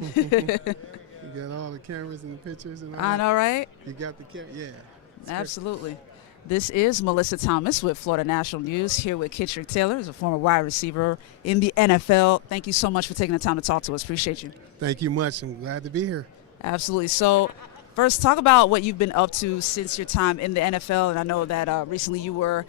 You got all the cameras and the pictures and all I that. know, right? You got the camera, yeah. It's Absolutely. This is Mellissa Thomas with Florida National News here with Kitrick Taylor, who's a former wide receiver in the NFL. Thank you so much for taking the time to talk to us. Appreciate you. Thank you much. I'm glad to be here. Absolutely. So, first, talk about what you've been up to since your time in the NFL. And I know that recently you were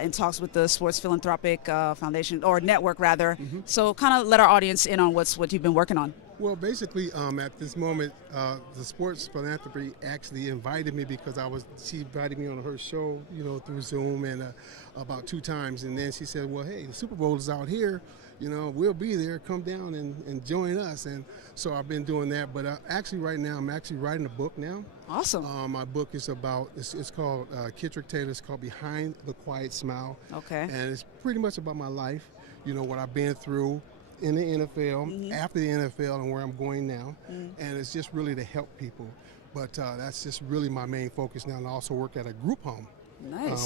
in talks with the Sports Philanthropic Foundation, or network rather. So, kind of let our audience in on what you've been working on. Well, basically, at this moment, the Sports Philanthropy actually invited me because she invited me on her show, through Zoom and about 2 times. And then she said, well, hey, the Super Bowl is out here. We'll be there. Come down and join us. And so I've been doing that. But actually right now, I'm actually writing a book now. Awesome. My book is about, it's called Kitrick Taylor. It's called Behind the Quiet Smile. Okay. And it's pretty much about my life, what I've been through in the NFL, after the NFL, and where I'm going now. And it's just really to help people. But that's just really my main focus now. And I also work at a group home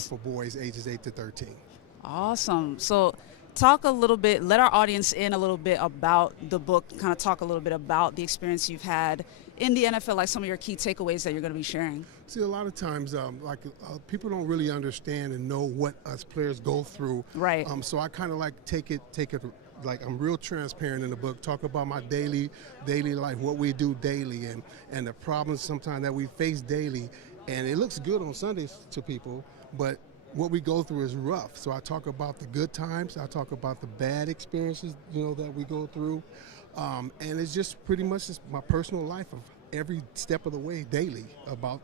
for boys ages 8 to 13. Awesome. So talk a little bit, let our audience in a little bit about the book, kind of talk a little bit about the experience you've had in the NFL, like some of your key takeaways that you're going to be sharing. See, a lot of times, people don't really understand and know what us players go through. Right. So I kind of like take it like I'm real transparent in the book, talk about my daily life, what we do daily, and the problems sometimes that we face daily. And it looks good on Sundays to people, but what we go through is rough. So I talk about the good times, I talk about the bad experiences, that we go through. And it's just pretty much just my personal life of every step of the way daily about,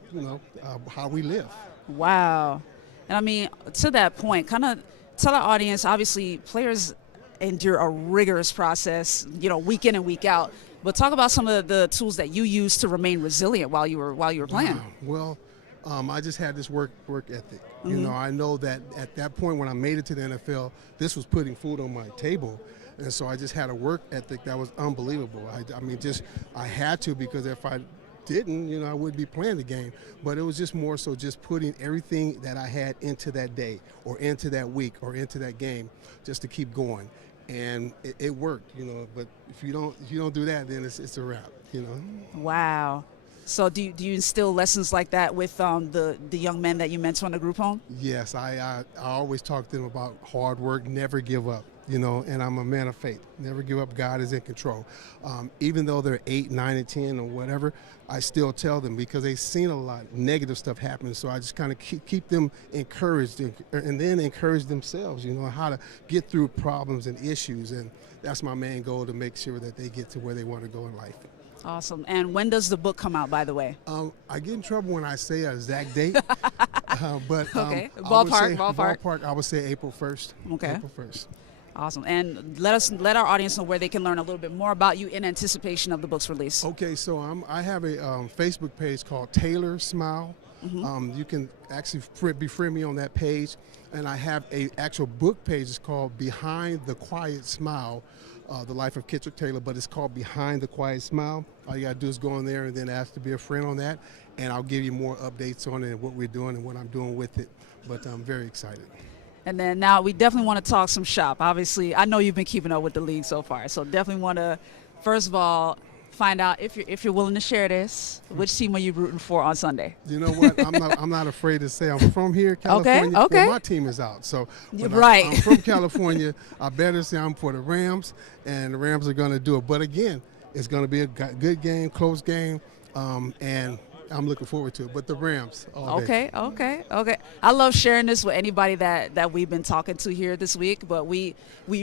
how we live. Wow. And I mean, to that point, kind of tell our audience, obviously players endure a rigorous process, week in and week out. But talk about some of the tools that you used to remain resilient while you were playing. Well, I just had this work ethic. I know that at that point when I made it to the NFL, this was putting food on my table. And so I just had a work ethic that was unbelievable. I had to, because if I didn't, I wouldn't be playing the game. But it was just more so just putting everything that I had into that day or into that week or into that game just to keep going. And it worked, but if you don't do that, then it's a wrap, Wow. So do you instill lessons like that with the young men that you mentor in the group home? Yes, I always talk to them about hard work, never give up, and I'm a man of faith. Never give up. God is in control. Even though they're 8, 9, and 10 or whatever, I still tell them because they've seen a lot of negative stuff happen. So I just kind of keep them encouraged and then encourage themselves, how to get through problems and issues. And that's my main goal, to make sure that they get to where they want to go in life. Awesome. And when does the book come out, by the way? I get in trouble when I say an exact date. But okay. Ballpark. I would say April 1st. Okay. April 1st. Awesome. And let our audience know where they can learn a little bit more about you in anticipation of the book's release. Okay, so I have a Facebook page called Taylor Smile. You can actually befriend me on that page. And I have a actual book page. It's called Behind the Quiet Smile, The Life of Kitrick Taylor, but it's called Behind the Quiet Smile. All you got to do is go in there and then ask to be a friend on that, and I'll give you more updates on it and what we're doing and what I'm doing with it. But I'm very excited. And then now we definitely want to talk some shop. Obviously, I know you've been keeping up with the league so far, so definitely want to, first of all, find out if you're willing to share this. Which team are you rooting for on Sunday? You know what? I'm not afraid to say I'm from here, California. Okay. Well, my team is out, so right. I'm from California. I better say I'm for the Rams, and the Rams are going to do it. But again, it's going to be a good game, close game, and I'm looking forward to it. But the Rams all day. Okay. I love sharing this with anybody that we've been talking to here this week. But we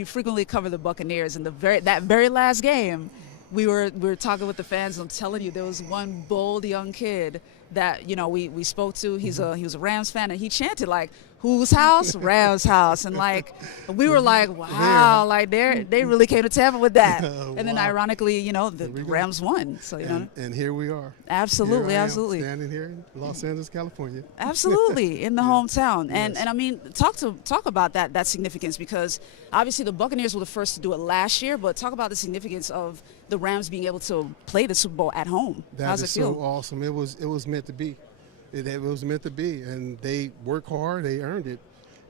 frequently cover the Buccaneers, and that very last game, we were talking with the fans. And I'm telling you, there was one bold young kid that we spoke to. He was a Rams fan, and he chanted like, "Whose house? Rams house." And like we were like, wow, like they really came to Tampa with that. And then ironically, the Rams won. So and here we are. Absolutely. Standing here in Los Angeles, California. Absolutely, in the hometown. And I mean, talk about that significance, because obviously the Buccaneers were the first to do it last year, but talk about the significance of the Rams being able to play the Super Bowl at home. How's it feel? So awesome. It was meant to be. It was meant to be, and they worked hard. They earned it,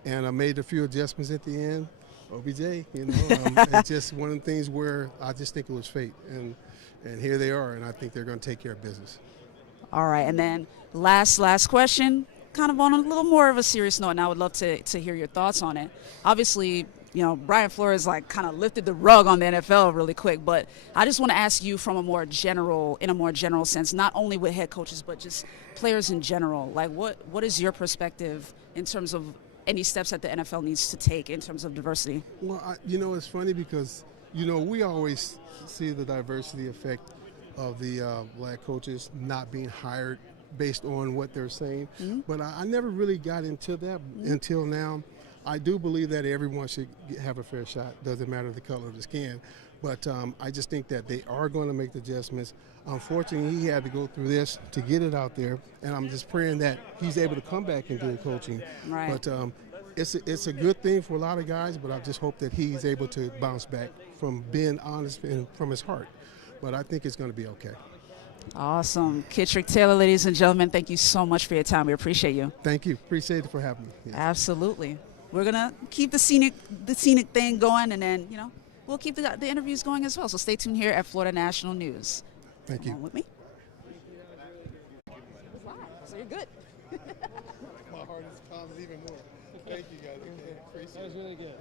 and I made a few adjustments at the end. OBJ, it's just one of the things where I just think it was fate, and And here they are, and I think they're going to take care of business. All right, and then last question, kind of on a little more of a serious note, and I would love to hear your thoughts on it. Obviously, Brian Flores kind of lifted the rug on the NFL really quick, but I just want to ask you in a more general sense, not only with head coaches, but just players in general. Like, what is your perspective in terms of any steps that the NFL needs to take in terms of diversity? Well, it's funny because, we always see the diversity effect of the black coaches not being hired based on what they're saying. Mm-hmm. But I never really got into that until now. I do believe that everyone should have a fair shot. Doesn't matter the color of the skin. But I just think that they are going to make the adjustments. Unfortunately, he had to go through this to get it out there. And I'm just praying that he's able to come back and do coaching. Right. But it's a good thing for a lot of guys, but I just hope that he's able to bounce back from being honest and from his heart. But I think it's going to be okay. Awesome. Kitrick Taylor, ladies and gentlemen, thank you so much for your time. We appreciate you. Thank you. Appreciate it for having me. Yes. Absolutely. We're going to keep the scenic thing going, and then, we'll keep the interviews going as well. So stay tuned here at Florida National News. Thank you. Come on with me. So you're good. My heart is calm even more. Thank you, guys. Okay. Appreciate it. That was really good.